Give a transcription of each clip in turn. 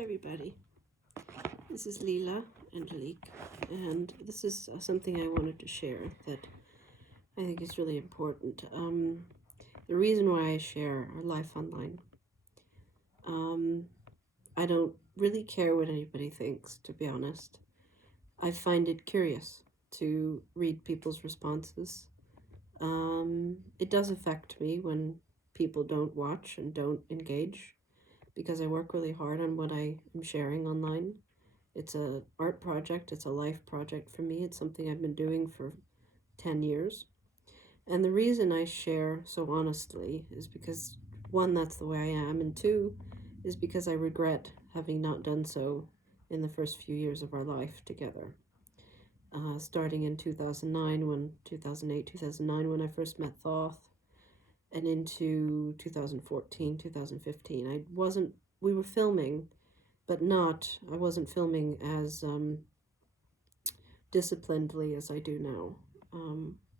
Hi everybody, this is Lila'Angelique, and this is something I wanted to share that I think is really important. The reason why I share our life online, I don't really care what anybody thinks, to be honest. I find it curious to read people's responses. It does affect me when people don't watch and don't engage, because I work really hard on what I am sharing online. It's an art project, it's a life project for me. It's something I've been doing for 10 years. And the reason I share so honestly is because, one, that's the way I am, and two, is because I regret having not done so in the first few years of our life together. Starting in 2008, 2009, when I first met Thoth, and into 2014, 2015. We were filming, but I wasn't filming as disciplinedly as I do now.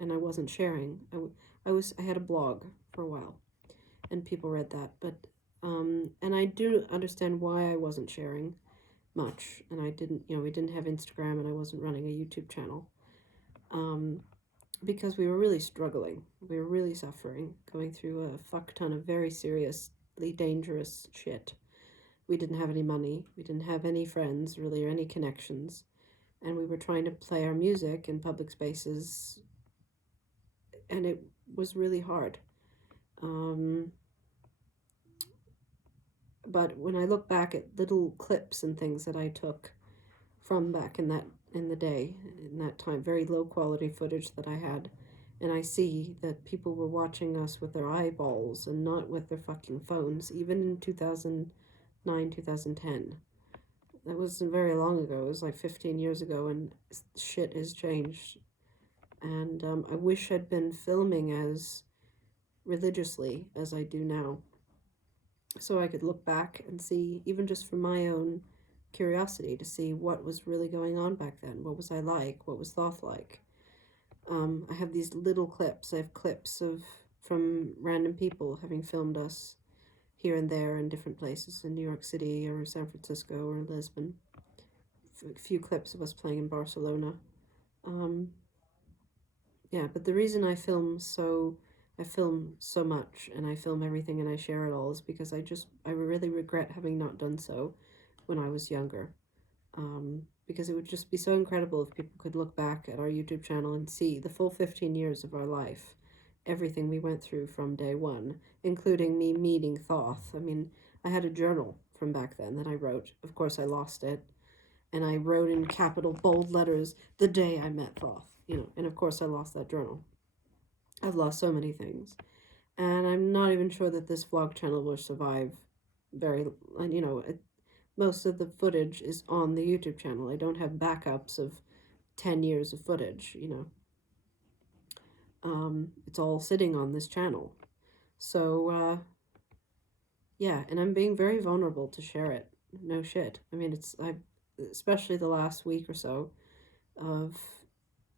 And I wasn't sharing. I had a blog for a while, and people read that, but and I do understand why I wasn't sharing much, and we didn't have Instagram, and I wasn't running a YouTube channel, because we were really struggling. We were really suffering, going through a fuck ton of very seriously dangerous shit. We didn't have any money. We didn't have any friends, really, or any connections. And we were trying to play our music in public spaces, and it was really hard. But when I look back at little clips and things that I took from back in the day, in that time, very low quality footage that I had, and I see that people were watching us with their eyeballs and not with their fucking phones, even in 2009, 2010. That wasn't very long ago. It was like 15 years ago, and shit has changed. And I wish I'd been filming as religiously as I do now, so I could look back and see, even just from my own curiosity, to see what was really going on back then. What was I like? What was Thoth like? I have these little clips. I have clips from random people having filmed us here and there in different places in New York City or San Francisco or Lisbon. A few clips of us playing in Barcelona. But the reason I film so much, and I film everything and I share it all, is because I really regret having not done so when I was younger. Because it would just be so incredible if people could look back at our YouTube channel and see the full 15 years of our life, everything we went through from day one, including me meeting Thoth. I mean, I had a journal from back then that I wrote. Of course, I lost it. And I wrote in capital bold letters, "The day I met Thoth," and of course I lost that journal. I've lost so many things. And I'm not even sure that this vlog channel will survive most of the footage is on the YouTube channel. I don't have backups of 10 years of footage, It's all sitting on this channel. So, and I'm being very vulnerable to share it. No shit. I mean, especially the last week or so of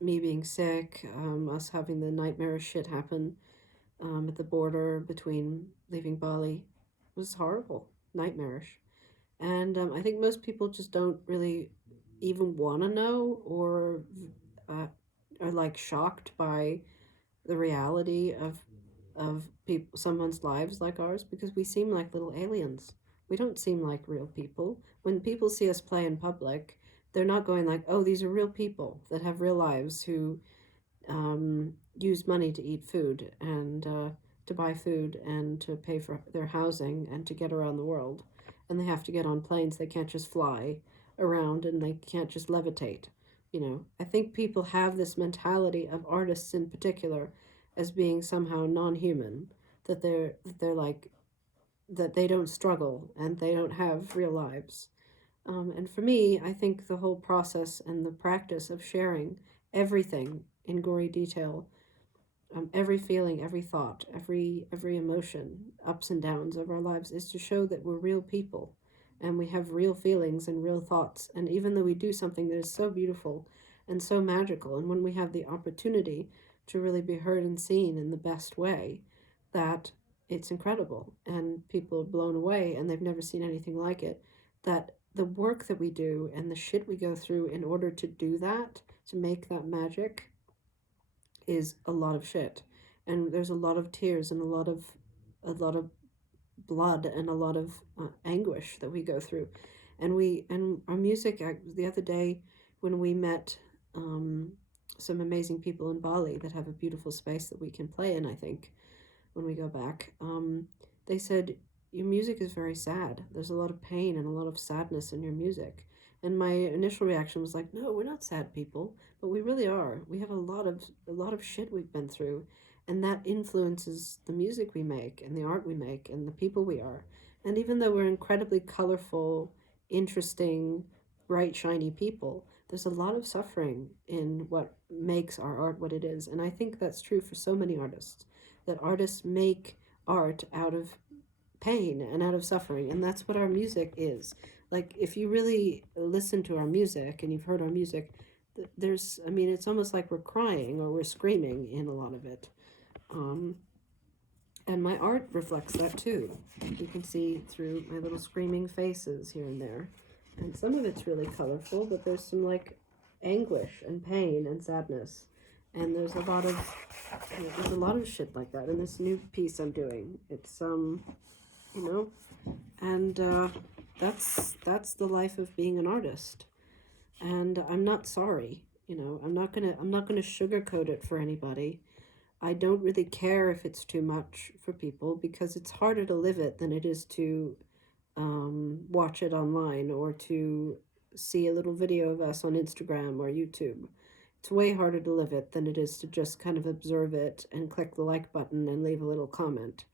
me being sick, us having the nightmarish shit happen at the border between leaving Bali. It was horrible, nightmarish. And I think most people just don't really even want to know, or are like shocked by the reality of someone's lives like ours, because we seem like little aliens. We don't seem like real people. When people see us play in public, they're not going like, "Oh, these are real people that have real lives who use money to eat food and to buy food and to pay for their housing and to get around the world. And they have to get on planes. They can't just fly around, and they can't just levitate." I think people have this mentality of artists in particular as being somehow non-human, that they're like, that they don't struggle and they don't have real lives. And for me, I think the whole process and the practice of sharing everything in gory detail, every feeling, every thought, every emotion, ups and downs of our lives, is to show that we're real people and we have real feelings and real thoughts. And even though we do something that is so beautiful and so magical, and when we have the opportunity to really be heard and seen in the best way, that it's incredible and people are blown away and they've never seen anything like it, that the work that we do and the shit we go through in order to do that, to make that magic, is a lot of shit. And there's a lot of tears and a lot of blood and a lot of anguish that we go through. And our music, the other day when we met um, some amazing people in Bali that have a beautiful space that we can play in, I think, when we go back, they said, your music is very sad. There's a lot of pain and a lot of sadness in your music. And my initial reaction was like, no, we're not sad people, but we really are. We have a lot of shit we've been through, and that influences the music we make and the art we make and the people we are. And even though we're incredibly colorful, interesting, bright, shiny people, there's a lot of suffering in what makes our art what it is. And I think that's true for so many artists, that artists make art out of pain and out of suffering, and that's what our music is. Like, if you really listen to our music and you've heard our music, there's, I mean, it's almost like we're crying or we're screaming in a lot of it. um, and my art reflects that too. You can see through my little screaming faces here and there, and some of it's really colorful, but there's some like anguish and pain and sadness, and there's a lot of shit like that in this new piece I'm doing. It's you know, and that's the life of being an artist. And I'm not sorry. I'm not gonna sugarcoat it for anybody. I don't really care if it's too much for people, because it's harder to live it than it is to watch it online or to see a little video of us on Instagram or YouTube. It's way harder to live it than it is to just kind of observe it and click the like button and leave a little comment.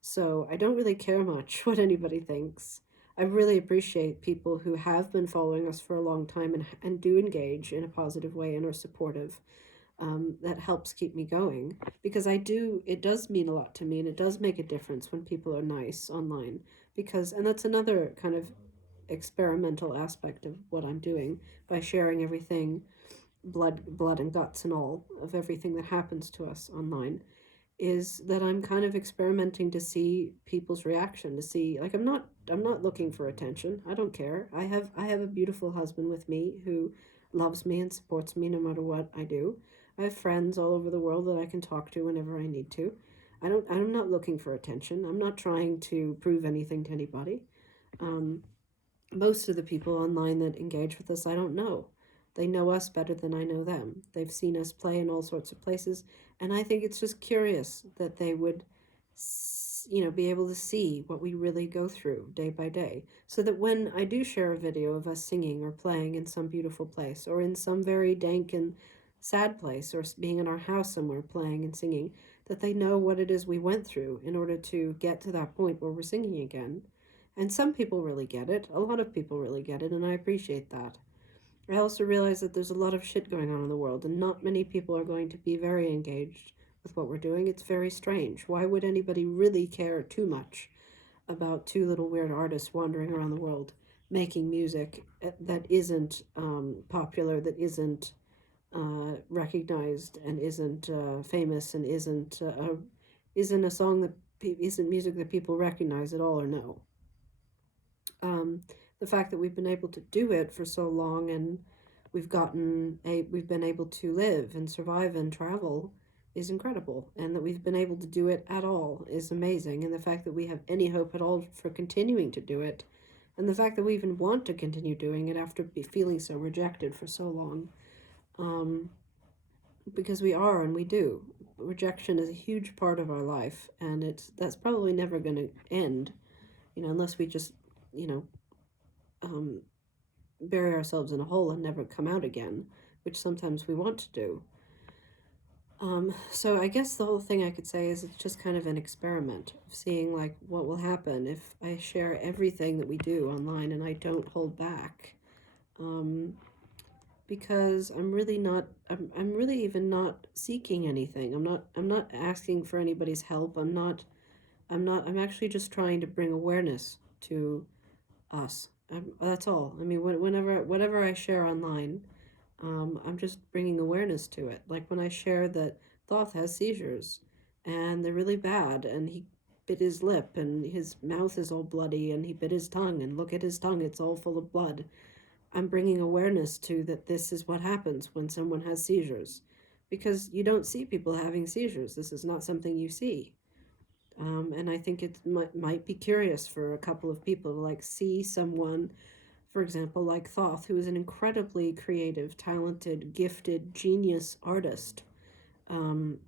So I don't really care much what anybody thinks. I really appreciate people who have been following us for a long time and do engage in a positive way and are supportive. That helps keep me going, because it does mean a lot to me, and it does make a difference when people are nice online. And that's another kind of experimental aspect of what I'm doing by sharing everything, blood and guts and all of everything that happens to us online, is that I'm kind of experimenting to see people's reaction, to see, like, I'm not looking for attention. I don't care. I have a beautiful husband with me who loves me and supports me no matter what I do. I have friends all over the world that I can talk to whenever I need to. I'm not looking for attention. I'm not trying to prove anything to anybody. Um, Most of the people online that engage with us, I don't know. They know us better than I know them. They've seen us play in all sorts of places, and I think it's just curious that they would, be able to see what we really go through day by day, so that when I do share a video of us singing or playing in some beautiful place, or in some very dank and sad place, or being in our house somewhere playing and singing, that they know what it is we went through in order to get to that point where we're singing again. And some people really get it. A lot of people really get it, and I appreciate that. I also realize that there's a lot of shit going on in the world, and not many people are going to be very engaged with what we're doing. It's very strange. Why would anybody really care too much about two little weird artists wandering around the world making music that isn't popular, that isn't recognized, and isn't famous, and isn't a song that isn't music that people recognize at all or know? um, the fact that we've been able to do it for so long, and we've been able to live and survive and travel, is incredible, and that we've been able to do it at all is amazing, and the fact that we have any hope at all for continuing to do it, and the fact that we even want to continue doing it after feeling so rejected for so long, um, because we are, and we do. Rejection is a huge part of our life, and that's probably never going to end, unless we just, you know um, bury ourselves in a hole and never come out again, which sometimes we want to do. So I guess the whole thing I could say is it's just kind of an experiment of seeing, like, what will happen if I share everything that we do online and I don't hold back. Because I'm really even not seeking anything. I'm not asking for anybody's help. I'm actually just trying to bring awareness to us. That's all. I mean, whatever I share online, I'm just bringing awareness to it. Like when I share that Thoth has seizures, and they're really bad, and he bit his lip and his mouth is all bloody and he bit his tongue and look at his tongue, it's all full of blood. I'm bringing awareness to that this is what happens when someone has seizures, because you don't see people having seizures. This is not something you see. And I think it might be curious for a couple of people to like see someone, for example, like Thoth, who is an incredibly creative, talented, gifted, genius artist, um,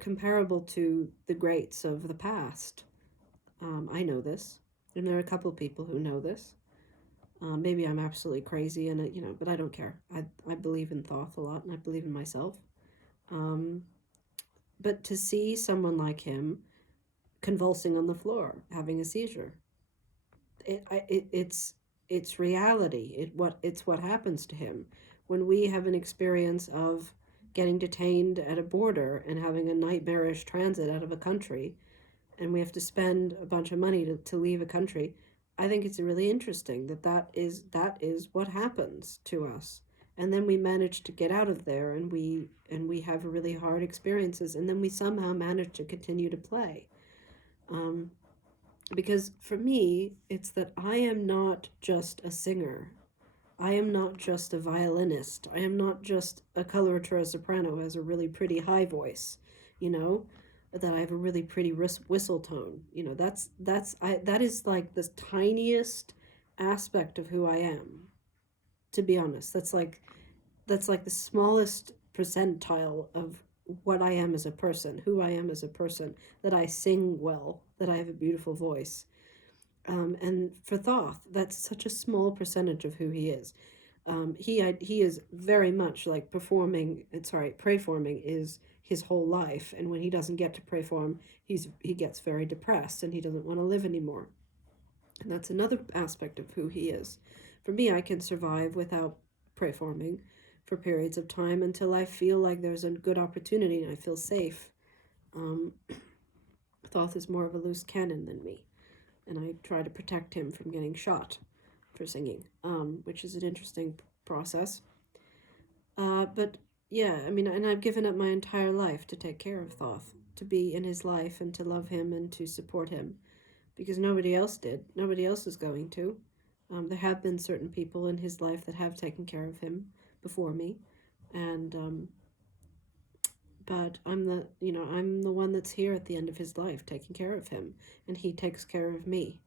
comparable to the greats of the past. I know this, and there are a couple of people who know this. Maybe I'm absolutely crazy, and but I don't care. I believe in Thoth a lot, and I believe in myself. Um, but to see someone like him convulsing on the floor, having a seizure, it's reality. It's what happens to him when we have an experience of getting detained at a border and having a nightmarish transit out of a country, and we have to spend a bunch of money to leave a country. I think it's really interesting that is what happens to us. And then we manage to get out of there, and we have really hard experiences, and then we somehow manage to continue to play. Um, because for me, it's that I am not just a singer. I am not just a violinist. I am not just a coloratura soprano who has a really pretty high voice, you know, that I have a really pretty whistle tone. That is like the tiniest aspect of who I am. To be honest, that's like the smallest percentile of what I am as a person, who I am as a person, that I sing well, that I have a beautiful voice. And for Thoth, that's such a small percentage of who he is. He is very much like preforming is his whole life, and when he doesn't get to preform, he gets very depressed and he doesn't want to live anymore. And that's another aspect of who he is. For me, I can survive without preforming for periods of time until I feel like there's a good opportunity and I feel safe. Um, Thoth is more of a loose cannon than me, and I try to protect him from getting shot for singing, which is an interesting process. But yeah, I mean, and I've given up my entire life to take care of Thoth, to be in his life and to love him and to support him, because nobody else did. Nobody else is going to. There have been certain people in his life that have taken care of him before me, and but I'm the one that's here at the end of his life taking care of him, and he takes care of me.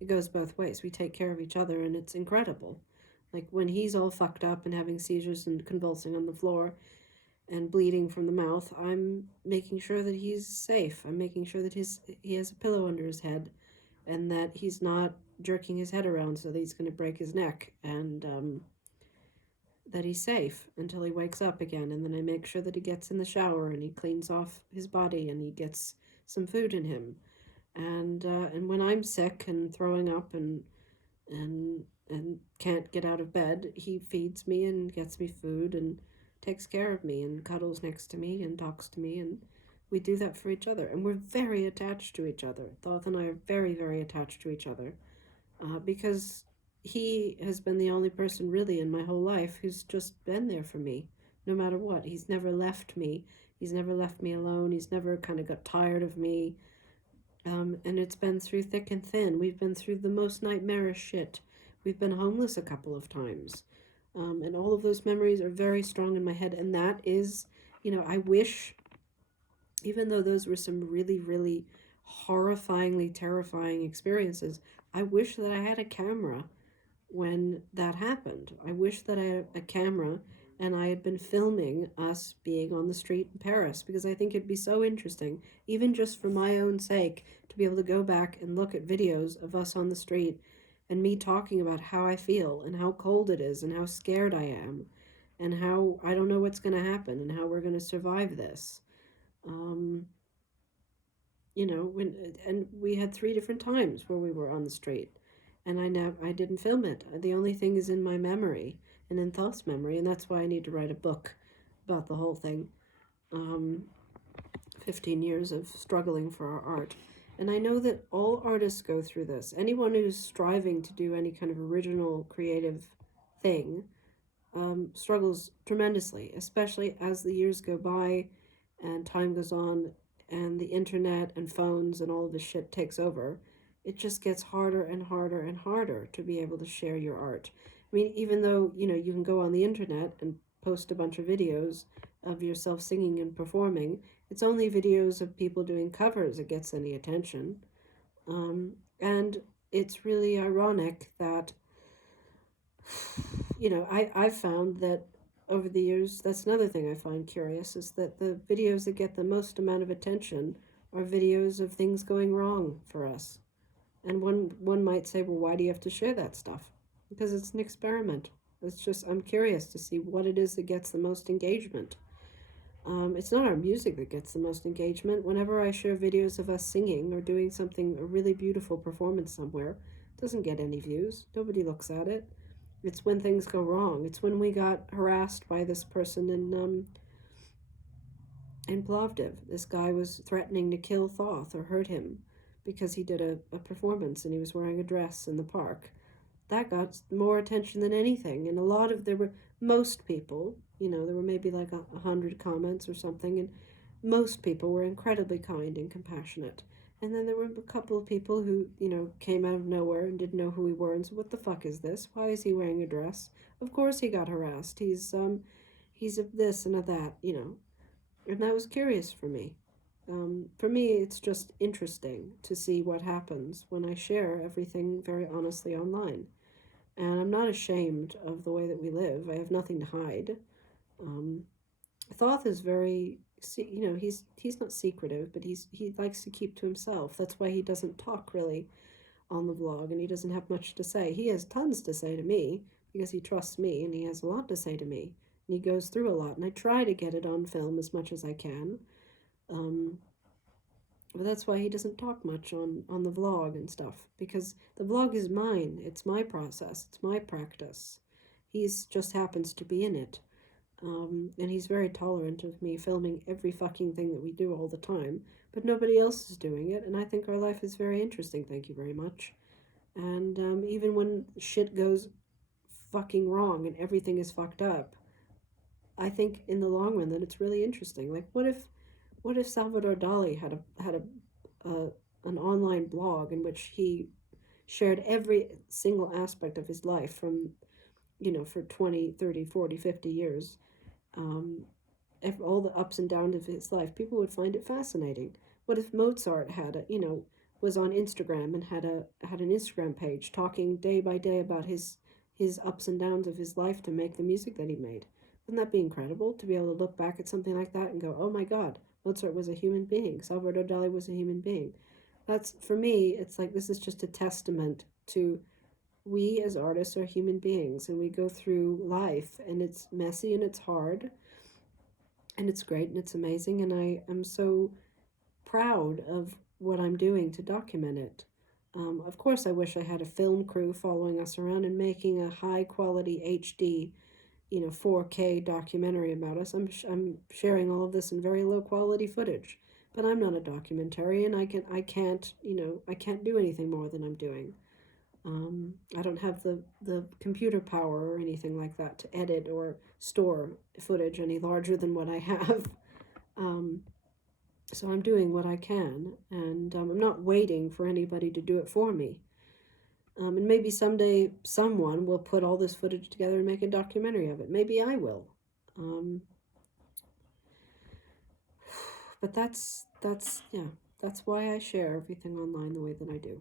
It goes both ways. We take care of each other, and it's incredible. Like when he's all fucked up and having seizures and convulsing on the floor and bleeding from the mouth, I'm making sure that he's safe. I'm making sure that he has a pillow under his head, and that he's not jerking his head around so that he's going to break his neck, and that he's safe until he wakes up again. And then I make sure that he gets in the shower and he cleans off his body and he gets some food in him. And when I'm sick and throwing up and and can't get out of bed, he feeds me and gets me food and takes care of me and cuddles next to me and talks to me, and we do that for each other, and we're very attached to each other. Thoth and I are very, very attached to each other, because he has been the only person really in my whole life who's just been there for me no matter what. He's never left me. He's never left me alone. He's never kind of got tired of me. And it's been through thick and thin. We've been through the most nightmarish shit. We've been homeless a couple of times. And all of those memories are very strong in my head. And that is, I wish, even though those were some really, really horrifyingly terrifying experiences, I wish that I had a camera when that happened. I wish that I had a camera and I had been filming us being on the street in Paris, because I think it'd be so interesting, even just for my own sake, to be able to go back and look at videos of us on the street and me talking about how I feel and how cold it is and how scared I am and how I don't know what's going to happen and how we're going to survive this. Um, and we had 3 different times where we were on the street, and I didn't film it. The only thing is in my memory and in Thoth's memory, and that's why I need to write a book about the whole thing. 15 years of struggling for our art. And I know that all artists go through this. Anyone who's striving to do any kind of original creative thing struggles tremendously, especially as the years go by and time goes on. and the internet and phones and all of this shit takes over, it just gets harder and harder and harder to be able to share your art. I mean, even though, you can go on the internet and post a bunch of videos of yourself singing and performing, it's only videos of people doing covers that gets any attention. And it's really ironic that, I've found that over the years, that's another thing I find curious, is that the videos that get the most amount of attention are videos of things going wrong for us. And one might say, well, why do you have to share that stuff? Because it's an experiment. It's just, I'm curious to see what it is that gets the most engagement. It's not our music that gets the most engagement. Whenever I share videos of us singing or doing something, a really beautiful performance somewhere, it doesn't get any views. Nobody looks at it. It's when things go wrong. It's when we got harassed by this person in Plovdiv. This guy was threatening to kill Thoth or hurt him because he did a performance and he was wearing a dress in the park. That got more attention than anything. And there were most people, there were maybe like 100 comments or something, and most people were incredibly kind and compassionate. And then there were a couple of people who, came out of nowhere and didn't know who we were and said, "What the fuck is this? Why is he wearing a dress?" Of course he got harassed. He's a this and a that. And that was curious for me. For me, it's just interesting to see what happens when I share everything very honestly online. And I'm not ashamed of the way that we live. I have nothing to hide. Um, Thoth is very, he's not secretive, but he likes to keep to himself. That's why he doesn't talk really on the vlog, and he doesn't have much to say. He has tons to say to me because he trusts me, and he has a lot to say to me, and he goes through a lot. And I try to get it on film as much as I can. But that's why he doesn't talk much on the vlog and stuff, because the vlog is mine. It's my process. It's my practice. He's just happens to be in it. And he's very tolerant of me filming every fucking thing that we do all the time, but nobody else is doing it, and I think our life is very interesting, thank you very much. And even when shit goes fucking wrong and everything is fucked up, I think in the long run that it's really interesting. Like, what if Salvador Dali had an online blog in which he shared every single aspect of his life from, for 20, 30, 40, 50 years, all the ups and downs of his life, people would find it fascinating. What if Mozart was on Instagram and had an Instagram page talking day by day about his ups and downs of his life to make the music that he made? Wouldn't that be incredible to be able to look back at something like that and go, "Oh my God, Mozart was a human being. Salvador Dali was a human being." That's, for me, it's like this is just a testament to we as artists are human beings and we go through life and it's messy and it's hard and it's great and it's amazing, and I am so proud of what I'm doing to document it. Of course, I wish I had a film crew following us around and making a high quality HD, 4K documentary about us. I'm sharing all of this in very low quality footage, but I'm not a documentarian. I can't do anything more than I'm doing. I don't have the computer power or anything like that to edit or store footage any larger than what I have. Um, so I'm doing what I can, and I'm not waiting for anybody to do it for me. And maybe someday someone will put all this footage together and make a documentary of it. Maybe I will. But that's why I share everything online the way that I do.